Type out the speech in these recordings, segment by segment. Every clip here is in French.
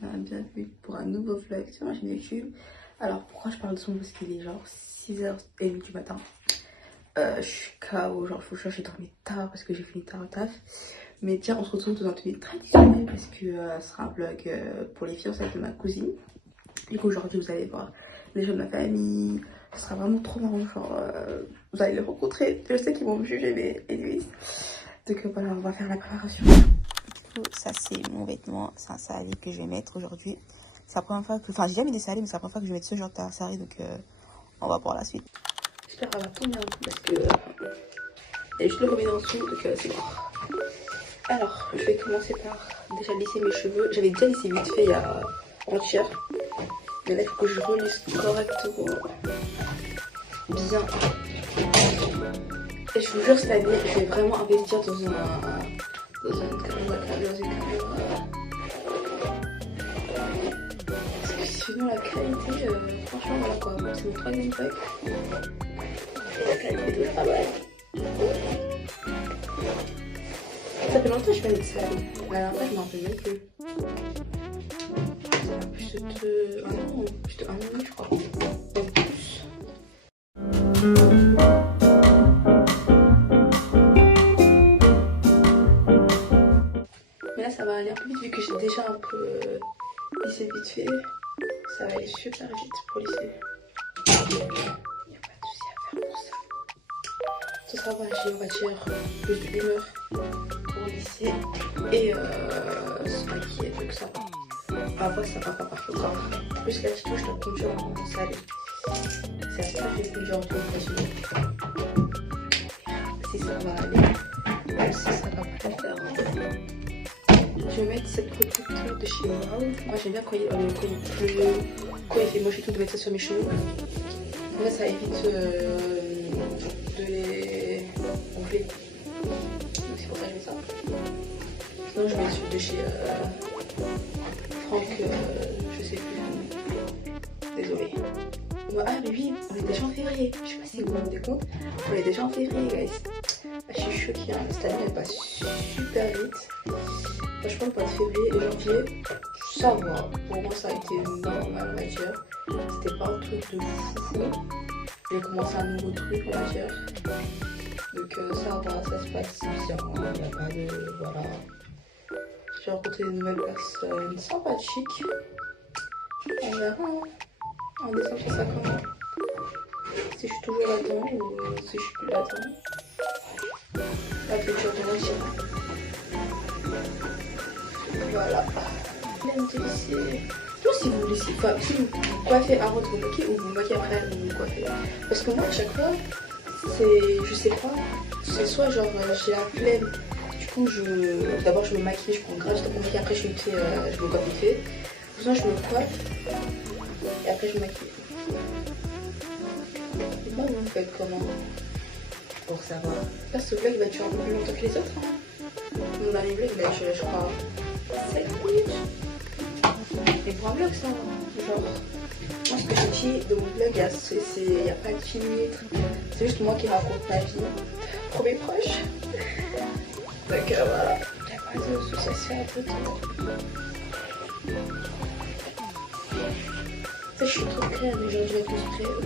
bienvenue pour un nouveau vlog sur ma chaîne YouTube. Alors pourquoi je parle de son parce qu'il est genre 6h30 du matin. Je suis KO, genre faut que j'ai dormi tard parce que j'ai fini tard au taf. Mais tiens, on se retrouve dans un tenue traditionnel parce que ce sera un vlog pour les fiançailles de ma cousine. Du coup aujourd'hui vous allez voir les gens de ma famille. Ce sera vraiment trop marrant, genre vous allez les rencontrer. Je sais qu'ils vont me juger mais anyways. Donc voilà, on va faire la préparation. Ça c'est mon vêtement, c'est un sari que je vais mettre aujourd'hui. C'est la première fois que, enfin j'ai jamais des saris mais c'est la première fois que je vais mettre ce genre de sari, donc on va voir la suite. J'espère qu'elle va tomber un coup parce que il y a juste le remède en dessous, donc c'est bon. Alors je vais commencer par déjà lisser mes cheveux. J'avais déjà lissé vite fait il y a avant-hier, mais là il faut que je relisse correctement, bien. Et je vous jure cette année je vais vraiment investir dans une caméra. Parce que sinon la qualité, franchement voilà quoi, c'est mon troisième vlog. Et la qualité de travail. Ça fait longtemps que je fais une salle. La dernière fois je m'en rappelle même plus. Ça fait plus de un an et demi je crois. Même plus. Mais là ça va aller un peu vite vu que j'ai déjà un peu lissé vite fait. Ça va aller super vite pour lisser. Il n'y a pas de souci à faire pour ça. Ce sera j'ai on va dire plus de 1 heure pour lisser et se maquiller, donc ça va. Après ça va pas parfait encore. Plus la petite touche la contour en salle. C'est à ça que j'ai conduit en tout cas. Si ça va aller, même si ça va pas le faire. Je vais mettre cette protecteur de chez Wow. Moi j'aime bien quand il fait moche et tout de mettre ça sur mes cheveux. Là ça évite de les gonfler. Donc c'est pour ça que je mets ça. Sinon je mets celui de chez Franck, je sais plus. Désolée. Ah mais oui, on est déjà en février. Je sais pas si vous vous rendez compte. On est déjà en février guys. Je suis choquée, hein. Cette année elle passe super vite. Franchement, le mois de février et janvier, ça va. Pour moi, ça a été normal, on va dire. C'était pas un truc de fou. J'ai commencé un nouveau truc, on va dire. Donc, ça va, ça se passe bien. Il n'y a pas de. Voilà. J'ai rencontré des nouvelles personnes sympathiques. On verra. En décembre, ça comment. Si je suis toujours là-dedans ou si je suis plus là-dedans. La future de moi, voilà. Même de lisser. Tout si vous lissez, enfin, si vous coiffez avant de vous maquiller ou vous maquillez après vous coiffez. Parce que moi à chaque fois, c'est, je sais pas, c'est soit genre j'ai la flemme, du coup d'abord je me maquille, je prends grave, je me maquille, après je me coiffe vite fait. Ou soit je me coiffe et après je me maquille. Et moi vous faites comment pour savoir? Là ce vlog va durer un peu plus longtemps que les autres. Hein. Mon dernier vlog il a duré je crois 7 minutes. Et pour un vlog ça, genre, moi ce que j'ai dit de mon vlog, il n'y a pas de filtre, c'est juste moi qui raconte ma vie pour mes proches. Donc voilà, il n'y a pas de soucis à se faire un peu tout. Je suis trop prête, mais j'aurais dû être plus prête.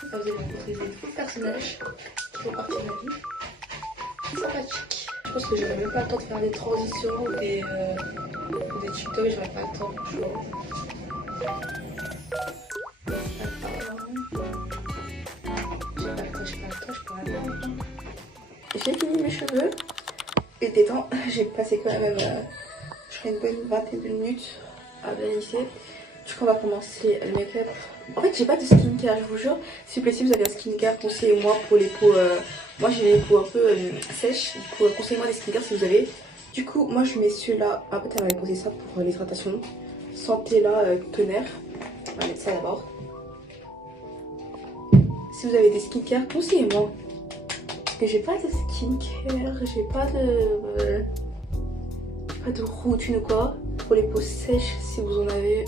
Vous allez rencontrer des personnages qui font partie de ma vie. Sympathique. Je pense que j'aurais même pas le temps de faire des transitions ou des TikTok, j'aurais pas le temps franchement. J'ai pas le temps, je pourrais pas. J'ai fini mes cheveux. Il était temps, j'ai passé quand même je ferai une bonne vingtaine de minutes à bien lisser. Du coup on va commencer le make-up. En fait j'ai pas de skincare, je vous jure. S'il vous plaît, si vous avez un skincare, conseillez-moi pour les peaux. Moi j'ai les peaux un peu sèches. Du coup conseillez-moi des skincare si vous avez. Du coup moi je mets celui-là. En fait elle m'avait conseillé ça pour l'hydratation. Santé là, tonnerre. On va mettre ça d'abord. Si vous avez des skincare, conseillez-moi. Parce que j'ai pas de skincare, j'ai pas de routine ou quoi. Pour les peaux sèches, si vous en avez,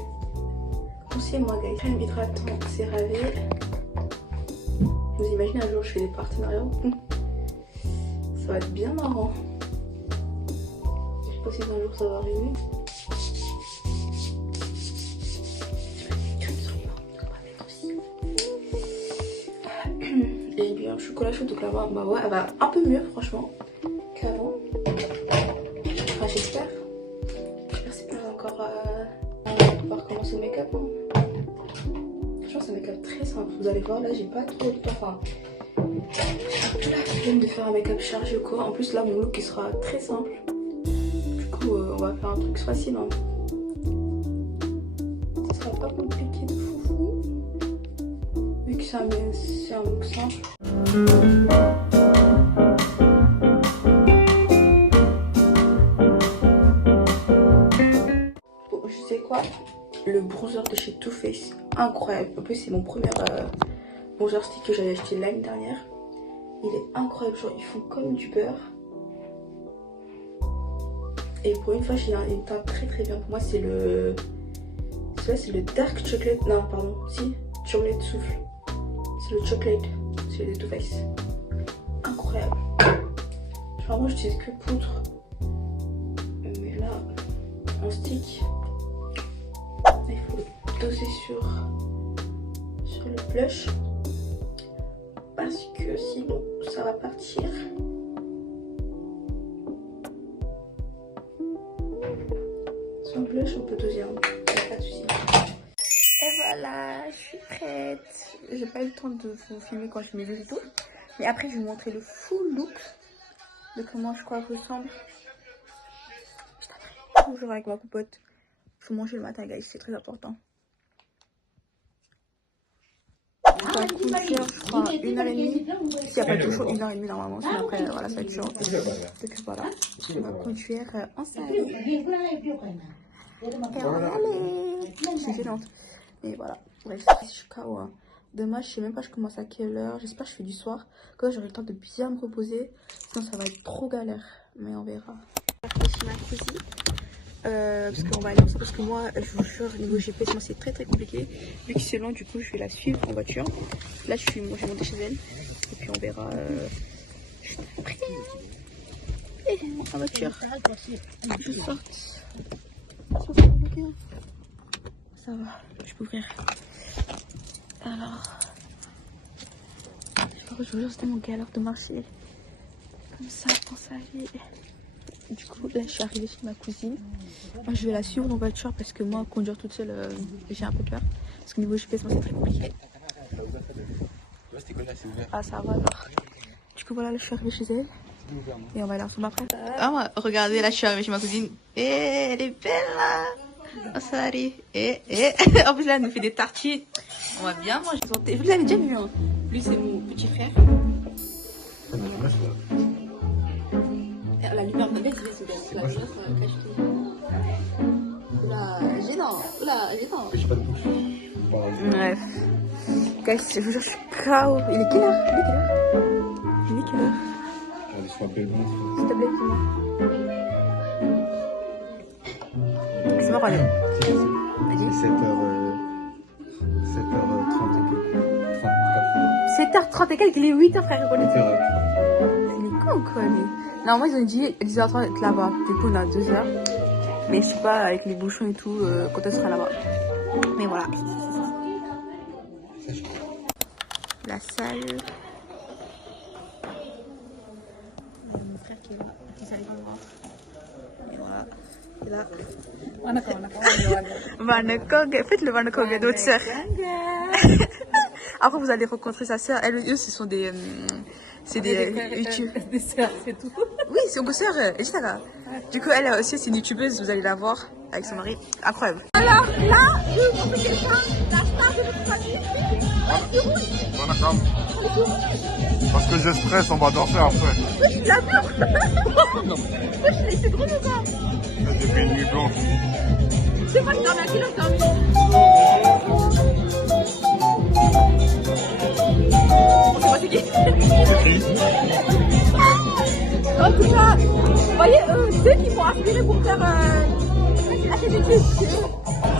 conseillez-moi guys. Crème hydratant CeraVe. Vous imaginez un jour je fais des partenariats. Ça va être bien marrant. Je sais pas si un jour ça va arriver. Et bien chocolat chaud, donc là-bas, bah ouais, elle va un peu mieux franchement qu'avant. Enfin j'espère. J'espère que c'est pas encore on va pouvoir commencer le make-up. Hein. Franchement c'est un make-up très simple, vous allez voir là j'ai pas trop de temps. Enfin, j'ai la flemme de faire un make-up chargé ou quoi. En plus là mon look il sera très simple. Du coup on va faire un truc facile. Hein. Ça sera pas compliqué de foufou. Vu que c'est un look simple. Bon, je sais quoi, le bronzer de chez Too Faced, incroyable. En plus c'est mon premier bronzer stick que j'avais acheté l'année dernière. Il est incroyable, genre ils font comme du beurre. Et pour une fois j'ai une teinte très très bien. Pour moi c'est le... celui-là c'est le dark chocolate, non pardon, si, chocolate souffle. C'est le chocolate, c'est le Too Faced. Incroyable. Genre moi j'utilise que poudre. Mais là, en stick, il faut doser sur le blush. Parce que sinon ça va partir. Sur le blush on peut doser, hein. Pas de soucis. Et voilà, je suis prête. J'ai pas eu le temps de vous filmer quand je fais mes yeux et tout. Mais après, je vais vous montrer le full look de comment je crois que je ressemble. Juste après. Toujours avec ma coupote. Faut manger le matin, guys, c'est très important. Ça va coûter, je crois, 1h30. S'il n'y a pas de chaud, 1h30 normalement. Sinon après, voilà, ça va être chaud. Donc voilà, je vais conduire en salle. Et on va aller. Je suis gênante. Et voilà, bref, je suis KO. Hein. Demain, je sais même pas je commence à quelle heure. J'espère que je fais du soir. Comme j'aurai le temps de bien me reposer. Sinon, ça va être trop galère. Mais on verra. Je vais chez ma cousine. Parce qu'on va aller ensemble. Parce que moi, je vous jure, niveau GPS, moi c'est très très compliqué. Vu que c'est long, du coup, je vais la suivre en voiture. Là, je vais monter chez elle. Et puis on verra. Je suis prête. Et en voiture. Je sorte. Ça va, je peux ouvrir. Alors, je vous jure, c'est tellement galère de marcher comme ça pour s'allier. Du coup, là, je suis arrivée chez ma cousine. Moi, je vais la suivre en voiture parce que moi, conduire toute seule, j'ai un peu peur. Parce que niveau GPS, moi, c'est très compliqué. Ah, ça va alors. Du coup, voilà, là, je suis arrivée chez elle. Et on va aller ensemble après. Ah, regardez, là, je suis arrivée chez ma cousine. Et elle est belle là. Oh, ça arrive. Et en plus, là, elle nous fait des tartines. On va bien manger. Vous l'avez déjà vu, hein. Lui, c'est mon petit frère. La lumière de l'aide, c'est la lumière cache tout. Oula, gênant. Oula, gênant. J'ai pas de bouche. Bref. Guys, je vous jure, je suis KO. Il est quelle heure? Il est quelle heure? S'il te plaît, dis-moi. C'est mort, allez. 7h30 et quelques, il est 8h, frère. Il est con, quoi, lui. Non, moi, ils ont dit 10h30 être là-bas. Du coup, on a 2h. Mais je sais pas, avec les bouchons et tout, quand elle sera là-bas. Mais voilà. La salle. Mon frère qui est là, qui s'arrive à voir. Et voilà. Et là. Vanakong. Faites le Vanakong à d'autres sœurs. Après, vous allez rencontrer sa sœur. Elle et eux, ce sont des. C'est des youtubeurs. Des sœurs, c'est tout. Oui, c'est une sœur. Du coup, elle aussi, c'est une youtubeuse. Vous allez la voir avec son mari. Incroyable. Alors là, je vais vous montrer quelqu'un, la star de notre famille. Parce que je stresse, on va danser après. Oui, je la pleure. Oui, c'est gros ou pas? J'ai fait une nuit blanche. C'est moi, je dormais à quelle heure dormi? C'est qui? En tout cas, vous voyez, ceux qui m'ont inspiré pour faire la chaîne YouTube.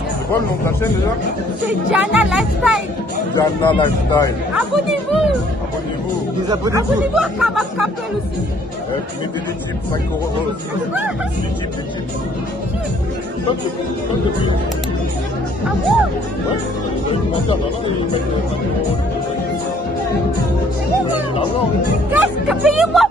C'est quoi le nom de ta chaîne déjà? C'est Diana Lifestyle. Diana Lifestyle. Abonnez-vous. Abonnez-vous. Abonnez-vous à Kabak Kapel aussi. Mettez des types, 5 euros. Des types. Ah bon? Ouais, ils commencent à maintenant, ils mettent 5 euros. Qu'est-ce que payez-moi?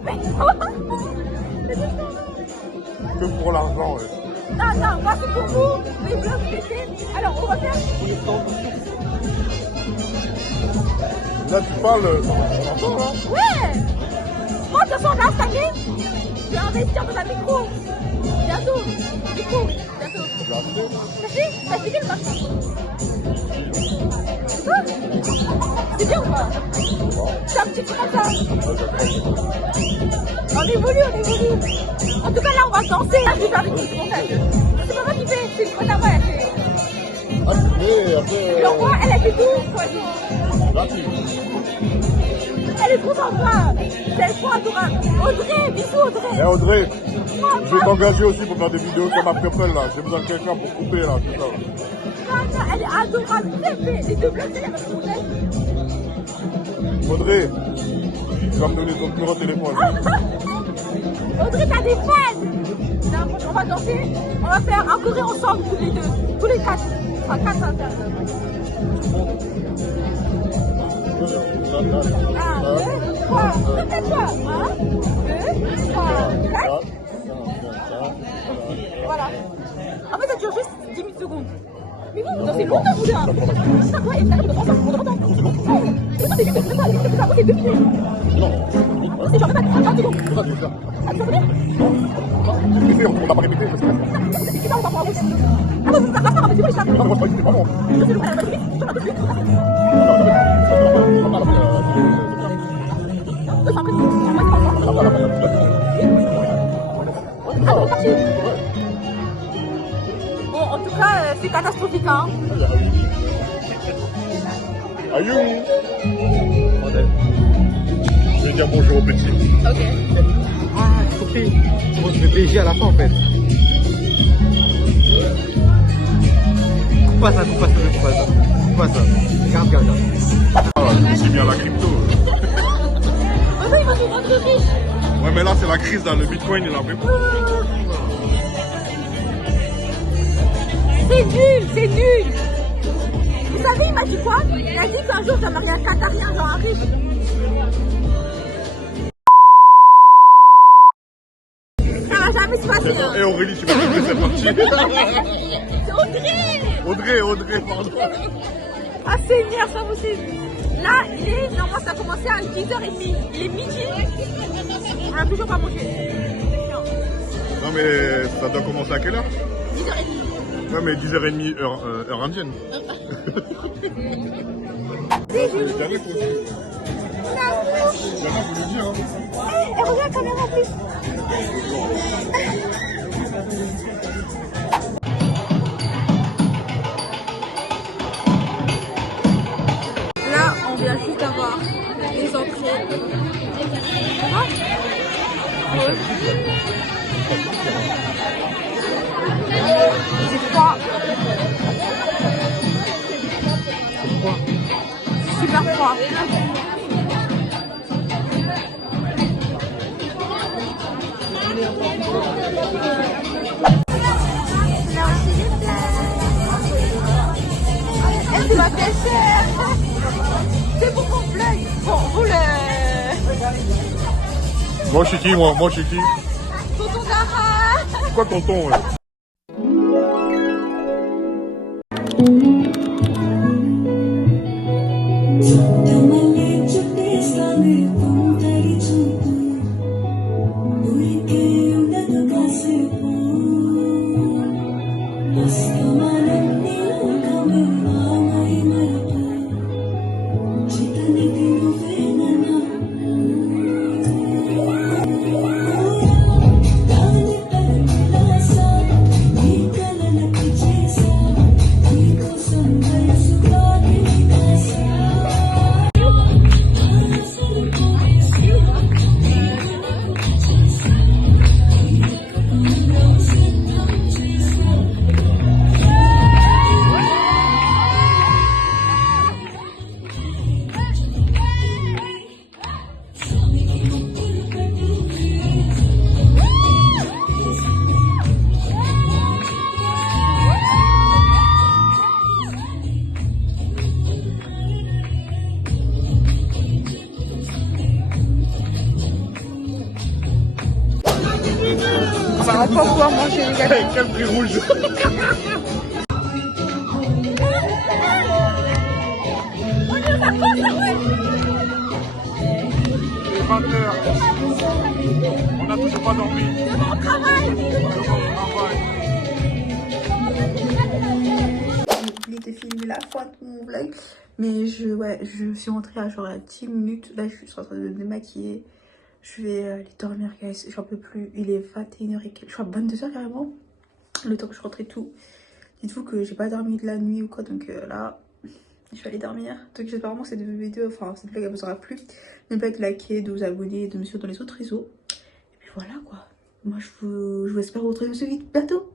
Que pour l'argent, ouais. Non, non, moi c'est pour vous. Mais je veux vous laisser. Alors on va faire. Là, tu parles, on entend, là. Ouais. Moi de toute façon là, ça y est. Je vais investir dans un micro. Bientôt. Micro. Bientôt. Ça fait le machin. C'est bien ou pas? C'est un petit peu comme ça. On évolue. En tout cas, là, on va danser. Là, je vais faire des petits montages. C'est pas moi qui fais, c'est une pote à moi. Ah, mais après. Le roi, elle a fait tout. Elle est trop sympa. C'est trop adorable. Audrey, bisous Audrey. Eh Audrey, je vais t'engager aussi pour faire des vidéos comme après là. J'ai besoin de quelqu'un pour couper là, tout ça. Non, elle est adorable. Les deux blocs, elle a fait Audrey, tu vas me donner ton numéro de téléphone. Audrey, t'as des fans. Non, on va danser. On va faire un choré ensemble tous les deux. Tous les quatre. Enfin, quatre internes. 1, 2, 3. Répète-toi. 1, 2, 3, 4. Voilà. En fait, ça dure juste 10 secondes. Mais vous, dansez longtemps, vous là. Ça quoi? Et ça de France, on entend. C'est pas des minutes, c'est pas des minutes, c'est 2 minutes. Non. C'est genre même pas 30 secondes. C'est pas ça. Ça te fait Répétez, on va pas répéter parce que. c'est pas, on va pas en bouche. Ah non, c'est pas, mais c'est pas les chats. Non, on va pas répéter, pardon. Je sais pas, elle va vite, je vais pas vite. Bon, en tout cas, c'est catastrophique, hein. Aïe. Je vais dire bonjour au petit. Ok. Ah, j'ai compris. Moi, je vais BG à la fin, en fait. Coupe pas ça. Regarde. Ah, je me suis mis à la crypto. Oh non, il va nous rendre riche. Ouais, mais là, c'est la crise, là. Le bitcoin, il a fait. C'est nul. Vous savez, il m'a dit quoi? Il a dit qu'un jour, ça mariait un Qatarien, genre un riche. Ça va jamais se passer, hein. Et Aurélie, tu vas couper cette partie. C'est Audrey, pardon. Ah Seigneur, ça vous c'est... Là, normalement ça a commencé à 10h30. Il est midi. On n'a toujours pas mangé. Non, mais ça doit commencer à quelle heure? 10h30. Ouais, mais 10h30 heure indienne. C'est J'ai jamais posé. Jamais voulu dire, hein. Et regarde quand même en plus. Là, on vient juste d'avoir les entrées. C'est froid. Super froid. Elle c'est ma belle-sœur. C'est pour qu'on blague. Bon, vous le... Moi, je suis qui, moi? Moi, je suis qui? Tonton Dara. Quoi, tonton, ouais? Some va enfin pouvoir manger les gâteaux. Quel prix rouge. Il est 20h. On n'a toujours pas dormi. Demain on travaille. J'ai oublié de filmer la fin de mon vlog. Mais je suis rentrée à genre à 10 minutes. Là, je suis en train de me démaquiller. Je vais aller dormir, guys. J'en peux plus. Il est 21h et quelques. Je crois 22h carrément. Le temps que je rentre et tout. Dites-vous que j'ai pas dormi de la nuit ou quoi. Donc là, je vais aller dormir. Donc j'espère vraiment que cette vidéo, enfin cette vlog, elle vous aura plu. N'oubliez pas de liker, de vous abonner et de me suivre dans les autres réseaux. Et puis voilà quoi. Moi, je vous espère vous retrouver ce vite bientôt.